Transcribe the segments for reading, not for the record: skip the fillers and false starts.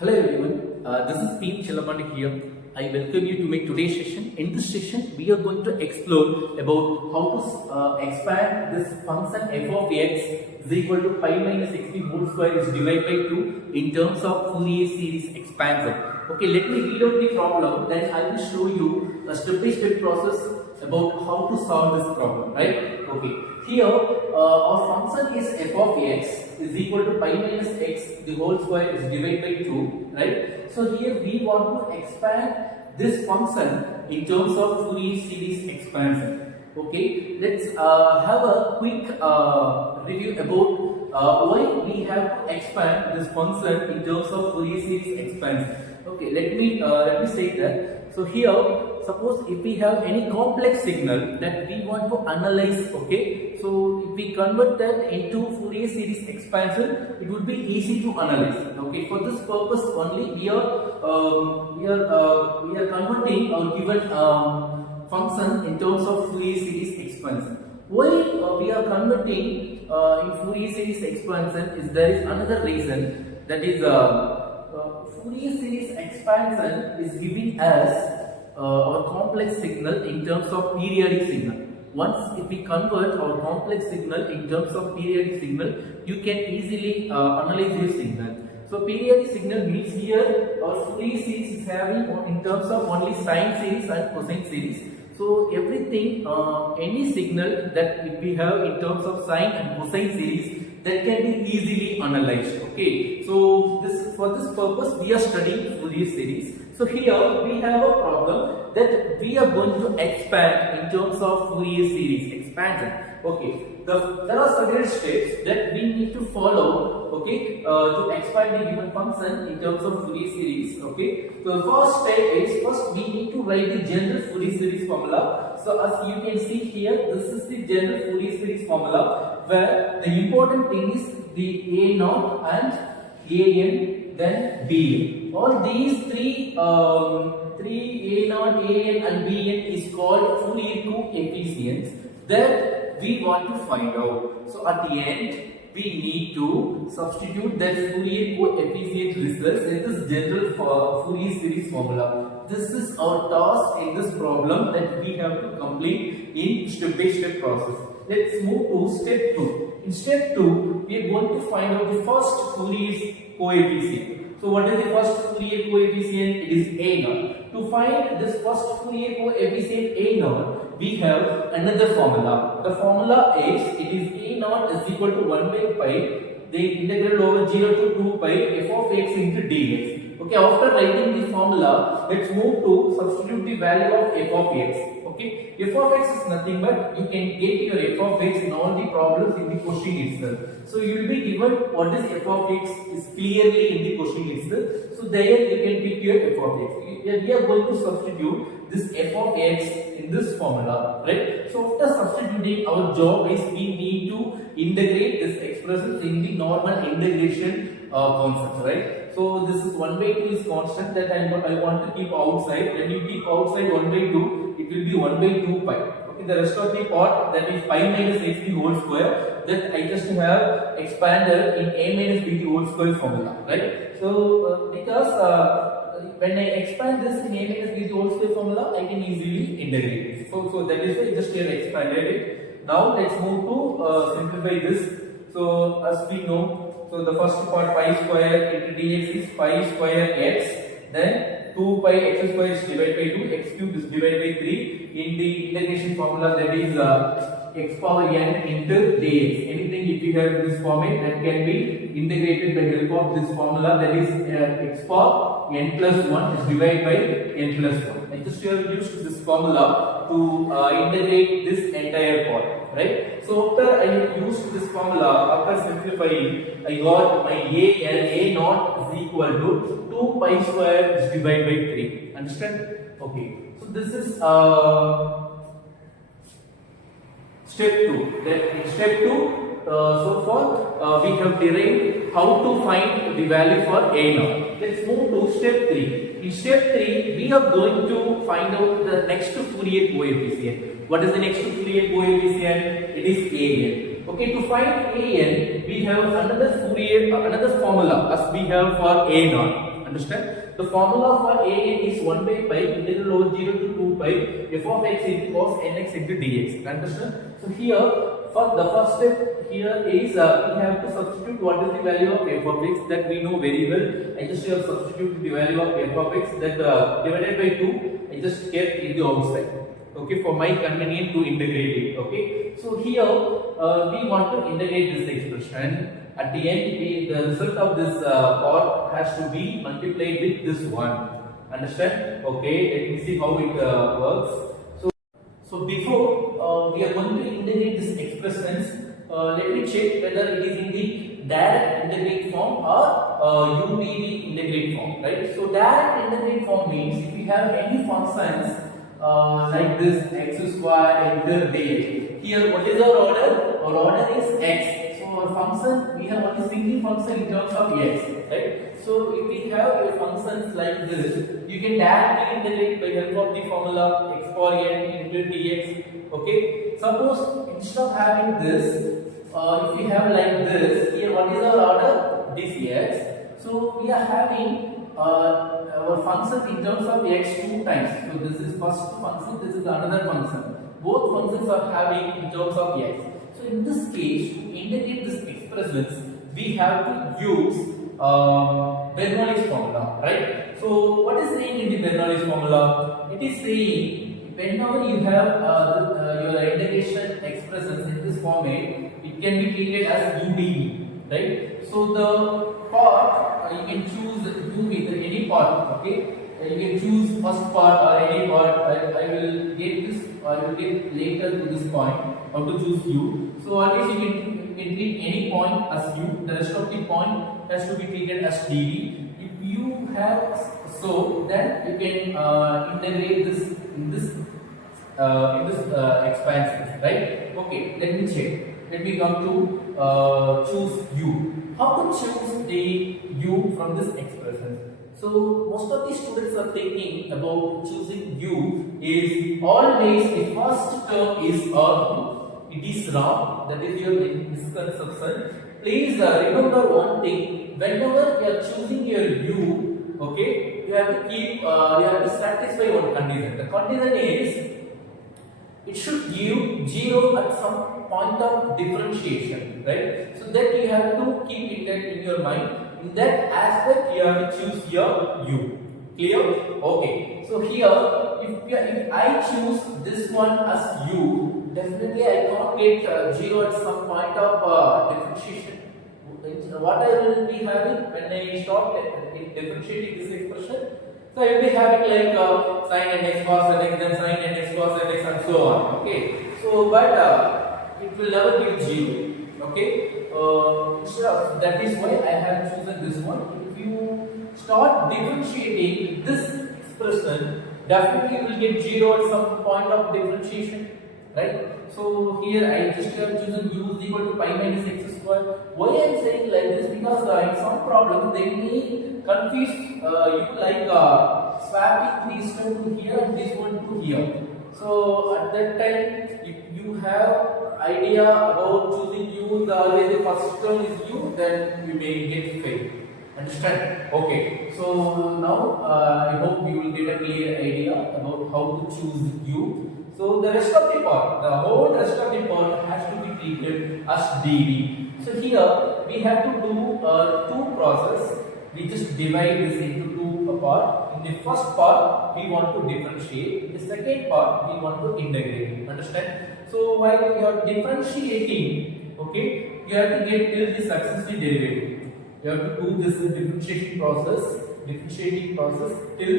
Hello everyone, this is P. Chilapandi here. I welcome you to my today's session. In this session, we are going to explore about how to expand this function f of x is equal to pi minus xp whole square is divided by 2 in terms of Fourier series expansion. Okay, let me read out the problem, then I will show you a step-by-step process about how to solve this problem, right? Okay, here our function is f of x is equal to pi minus x the whole square is divided by 2, right? So here we want to expand this function in terms of Fourier series expansion. Okay, let's have a quick review about why we have to expand this function in terms of Fourier series expansion. Okay, let me say that. So here, suppose if we have any complex signal that we want to analyze, okay, so if we convert that into Fourier series expansion, it would be easy to analyze. Okay, for this purpose only we are converting our given function in terms of Fourier series expansion. Why we are converting in Fourier series expansion is there is another reason, that is Fourier series expansion is giving us our complex signal in terms of periodic signal. Once if we convert our complex signal in terms of periodic signal, you can easily analyze your signal. So periodic signal means here our Fourier series is having in terms of only sine series and cosine series. So everything, any signal that if we have in terms of sine and cosine series, that can be easily analyzed. Okay, so for this purpose we are studying Fourier series. So here we have a problem that we are going to expand in terms of Fourier series expansion. Okay, there are several steps that we need to follow, okay, to expand the given function in terms of Fourier series. Okay, so the first step is, first we need to write the general Fourier series formula. So as you can see here, this is the general Fourier series formula, where the important thing is the A0 and AN, then BN. All these three A0, AN and BN is called Fourier coefficients that we want to find out. So at the end, we need to substitute that Fourier coefficient results in this general Fourier series formula. This is our task in this problem that we have to complete in step-by-step process. Let's move to step 2. In step 2, we are going to find out the first Fourier coefficient. So what is the first Fourier coefficient? It is A0. To find this first Fourier coefficient A0, we have another formula. The formula is, it is A0 is equal to 1 by pi, the integral over 0 to 2 pi f of x into dx. Okay, after writing the formula, let's move to substitute the value of f of x. Okay, f of x is nothing but you can get your f of x in all the problems in the question itself. So you will be given what is f of x is clearly in the question itself. So there you can pick your f of x. We are going to substitute this f of x in this formula, right? So after substituting, our job is we need to integrate this expression in the normal integration concept, right? So this is 1 by 2 is constant that I want to keep outside. When you keep outside 1 by 2, it will be 1 by 2 pi. Okay, the rest of the part, that is pi minus xp whole square, that I just have expanded in a minus bt whole square formula, right? So because when I expand this in a minus bt whole square formula, I can easily integrate it. So that is why I just here expanded it. Now let's move to simplify this. So as we know, so the first part pi square into dx is pi square x, then 2 pi x square is divided by 2, x cube is divided by 3. In the integration formula, that is x power n into dx. Anything if you have this format, that can be integrated by help of this formula, that is x power n plus 1 is divided by n plus 1. I just have used this formula to integrate this entire part, right? So after I used this formula, after simplifying, I got my A0 is equal to 2 pi square is divided by 3. Understand? Okay. So this is step 2. Then in step 2, so far we have derived how to find the value for A0. Let's move to step 3. In step 3, we are going to find out the next Fourier coefficient. What is the next Fourier coefficient? It is AN. Okay, to find AN, we have another formula as we have for A0. Understand? The formula for an is 1 by pi integral over 0 to 2 pi f of x into cos nx into dx. Understand? So here, for the first step here is we have to substitute what is the value of f of x that we know very well. I just have substituted the value of f of x that divided by 2. I just kept in the outside. Okay, for my convenience to integrate it. Okay, so here we want to integrate this expression. At the end, the result of this part has to be multiplied with this one. Understand? Okay, let me see how it works. So before we are going to integrate this expressions, let me check whether it is in the direct integrate form or UDV integrate form, right? So direct integrate form means if we have any functions like this x square into dx. Here, what is our order? Our order is x. So our function, we have only single function in terms of x, right? So if we have a functions like this, you can directly integrate by help of the formula x power n into dx. Okay. Suppose instead of having this, if we have like this, here what is our order? This x. So we are having our function in terms of x 2 times. So this is first function, this is another function. Both functions are having in terms of x. So in this case, to integrate this expressions, we have to use Bernoulli's formula, right? So what is saying in the Bernoulli's formula? It is saying whenever you have your integration expressions in this format, it can be treated as UDV, right? So the part you can choose u with any part, okay? You can choose first part or any part. I will get this. I will get later to this point how to choose u. So always you can treat any point as u. The rest of the point has to be treated as dv. If you have so, then you can integrate this in this expansion, right? Okay. Let me check. Let me come to choose u. How to choose the u from this expression? So most of the students are thinking about choosing u is always the first term is u. It is wrong. That is your misconception. Please remember one thing. Whenever you are choosing your u, okay, you have to keep you have to satisfy one condition. The condition is it should give 0 at some point of differentiation, right? So that you have to keep it in your mind. In that aspect, you have to choose your u. Clear? Okay. So here, if I choose this one as u, definitely I can't get 0 at some point of differentiation. What I will be having when I stop differentiating this expression? So I will be having like sin nx cos nx, then sin nx cos nx, and so on. Okay. So, but it will never give 0. Okay. So that is why I have chosen this one. If you start differentiating this expression, definitely you will get 0 at some point of differentiation, right? So here I just have chosen u is equal to pi minus x square. Why I am saying like this? Because in some problems they may confuse you like swapping this one to here and this one to here. So at that time, if you have idea about choosing u, always the first term is u, then you may get fail. Understand? Okay. So now I hope you will get a clear idea about how to choose u. So the rest of the part, the whole rest of the part has to be treated as dv. So here we have to do two process. We just divide this into two parts. In the first part, we want to differentiate. In the second part, we want to integrate. Understand? So while you are differentiating, okay, you have to get till the successive derivative. You have to do this differentiating process till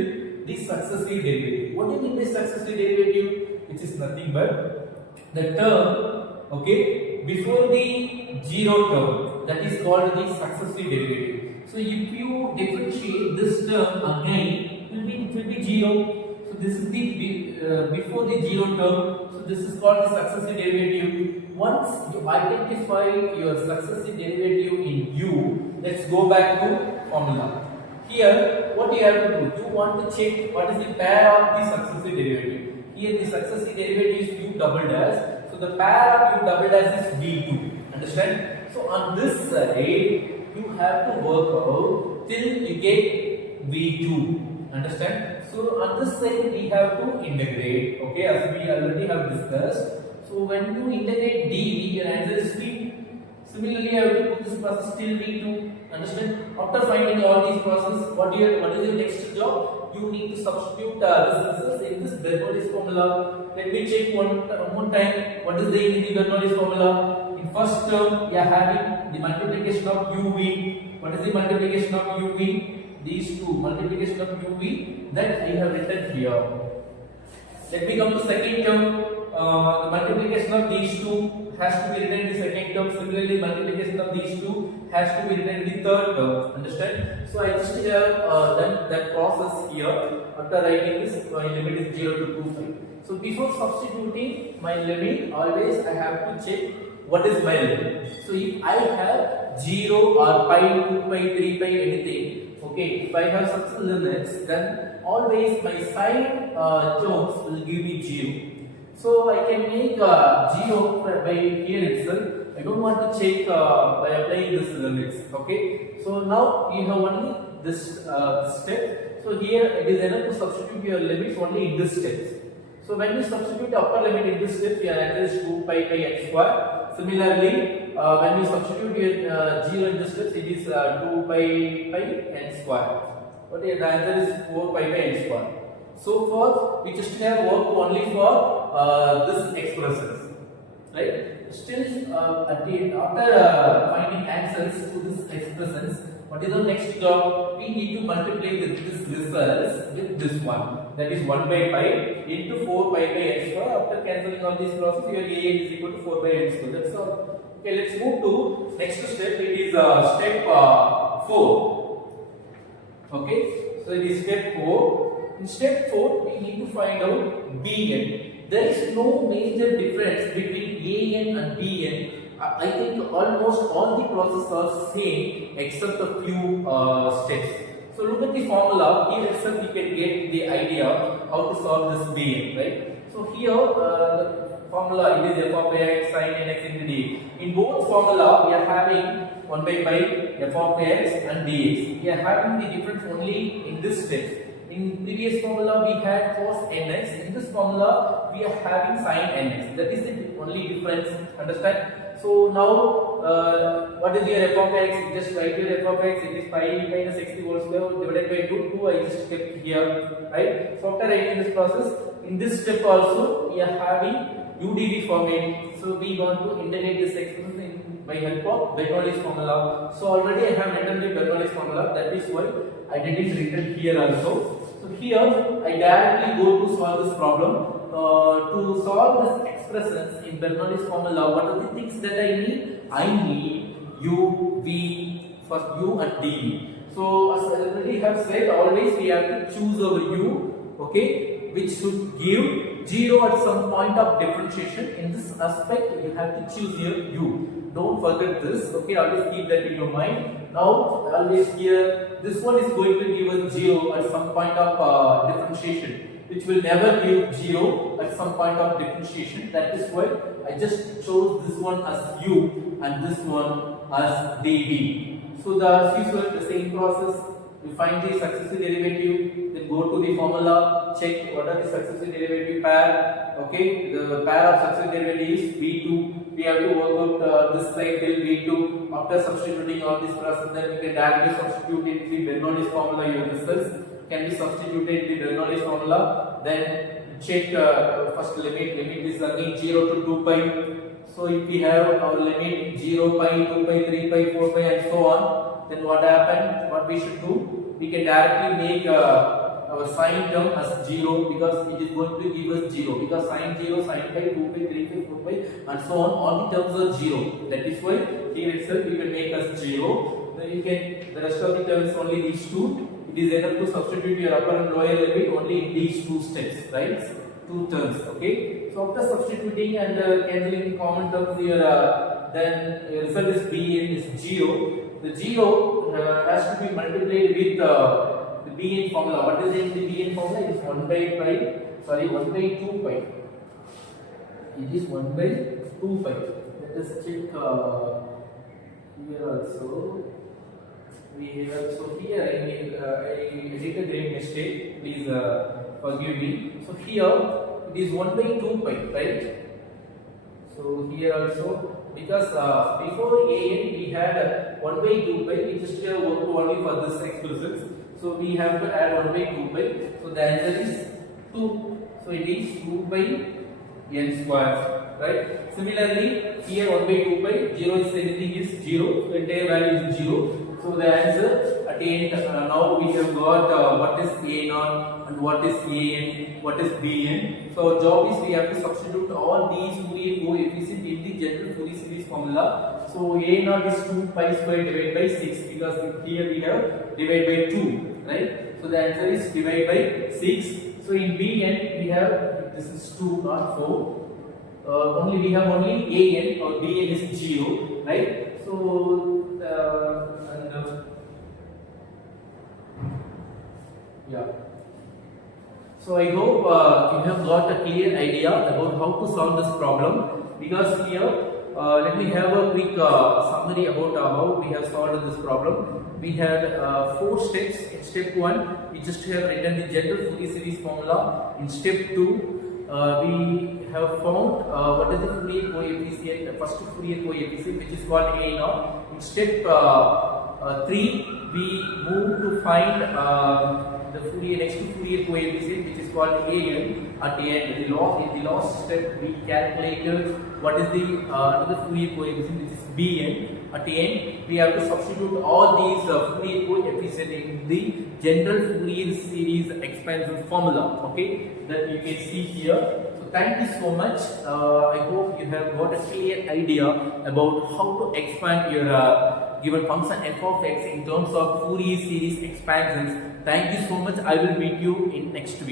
the successive derivative. What do you mean by successive derivative? It is nothing but the term, okay, before the 0 term, that is called the successive derivative. So if you differentiate this term again, it will be 0. So this is the before the 0 term. So this is called the successive derivative. Once you identify your successive derivative in u, let's go back to formula. Here, what you have to do? You want to check what is the pair of the successive derivative. Here the successive derivative is u double dash. So the pair of u double dash is v2. Understand? So on this side, you have to work out till you get v2. Understand? So on this side we have to integrate. Okay, as we already have discussed. So when you integrate dv, your answer is v. Similarly, I have to put this process till v2. Understand? After finding all these processes, what is your next job? You need to substitute this in this Bernoulli's formula. Let me check one more time. What is there in the Bernoulli's formula? In first term, we are having the multiplication of uv. What is the multiplication of uv? These two, multiplication of uv, that I have written here. Let me come to second term. The multiplication of these two has to be written in the second term. Similarly, multiplication of these two has to be written in the third term. Understand? So I just have done that process here. After writing this, my limit is 0 to 2 pi. So before substituting my limit, always I have to check what is my limit. So if I have 0 or pi, 2 pi, 3 pi, anything, okay, if I have such limits, then always my side terms will give me 0. So I can make 0 by here itself. I don't want to check by applying this limits. Okay. So now you have only this step. So here it is enough to substitute your limits only in this steps. So when you substitute the upper limit in this step, your answer is 2 pi by x square. Similarly, when you substitute your 0 in this step, it is 2 pi n square. Okay, the answer is 4 pi by n square. So far, we just have worked only for this expressions, right? Still, after finding answers to this expressions, what is the next job? We need to multiply this results with this one. That is 1 by pi into 4 pi by n square. After cancelling all these processes, your a is equal to 4 by n square. That's all. Okay, let's move to next step. It is step 4. Okay, so it is step 4. In step 4, we need to find out Bn. There is no major difference between An and Bn. I think almost all the processes are same except a few steps. So look at the formula. Here itself you can get the idea how to solve this Bn, right? So here the formula, it is f of x sin nx into dx. In both formula we are having 1 by pi f of x and dx. We are having the difference only in this step. In previous formula we had cos nx. In this formula we are having sin nx. That is the only difference. Understand? So now what is your f of x? Just write your f of x. It is pi minus 60 whole square divided by 2. 2 I just kept here, right? So after writing this process, in this step also we are having UDV format. So we want to integrate this expression by help of Bernoulli's formula. So already I have written the Bernoulli's formula. That is why I didn't written here also. So here I directly go to solve this problem. To solve this expressions in Bernoulli's formula, what are the things that I need? I need u, v, first u and dv. So as I already have said, always we have to choose our u, okay, which should give 0 at some point of differentiation. In this aspect, you have to choose your u. Don't forget this, okay, always keep that in your mind. Now, always here, this one is going to give us 0 at some point of differentiation, which will never give 0 at some point of differentiation. That is why I just chose this one as u and this one as dv. So as usual, the same process. You find the successive derivative, then go to the formula, check what are the successive derivative pair. Okay, the pair of successive derivatives is v2. We have to work out this side till v2. After substituting all this process, then we can directly substitute it in the Bernoulli's formula. Your results can be substituted in the Bernoulli's formula. Then check first limit. Limit is again 0 to 2 pi. So if we have our limit 0 pi, 2 pi, 3 pi, 4 pi and so on, then what happened? What we should do? We can directly make our sine term as 0 because it is going to give us 0. Because sine 0, sine pi, 2 pi, 3 pi, 4 pi and so on, all the terms are 0. That is why here itself you can make as 0. Then you can, the rest of the terms only these two. It is enough to substitute your upper and lower limit only in these two steps, right? Two terms, okay? So after substituting and cancelling the common terms here, then your result is Bn is 0. The 0 has to be multiplied with the Bn formula. What is in the Bn formula? It is 1 by 2 pi. It is 1 by 2 pi. Let us check here also. We have, so here I did mistake. Please forgive me. So here it is 1 by 2 pi, right? So here also, because before an we had 1 by 2 pi, we just work only for this expression. So we have to add 1 by 2 pi. So the answer is 2. So it is 2 by n square, right? Similarly, here 1 by 2 pi, 0 is anything is 0. So entire value is 0. So the answer at the end, now we have got what is a0 and what is an, what is bn. So our job is we have to substitute all these Fourier coefficients in the general Fourier series formula. So a0 is 2 pi square divided by 6, because here we have divided by 2, right? So the answer is divided by 6. So in bn we have, this is 2 not 4. Only we have only an, or bn is 0, right? So yeah. So I hope you have got a clear idea about how to solve this problem, because here let me have a quick summary about how we have solved this problem. We had 4 steps. In step 1 we just have written the general Fourier series formula. In step 2 we have found what is the Fourier coefficient, the first Fourier coefficient, which is called a0. In step 3 we move to find the Fourier, next to Fourier coefficient, which is called an. At the end, in the last step, we calculated what is the another Fourier coefficient, which is bn. At the end, we have to substitute all these Fourier coefficients in the general Fourier series expansion formula. Okay, that you can see here. So thank you so much. I hope you have got a clear idea about how to expand your given function f of x in terms of Fourier series expansions. Thank you so much. I will meet you in next week.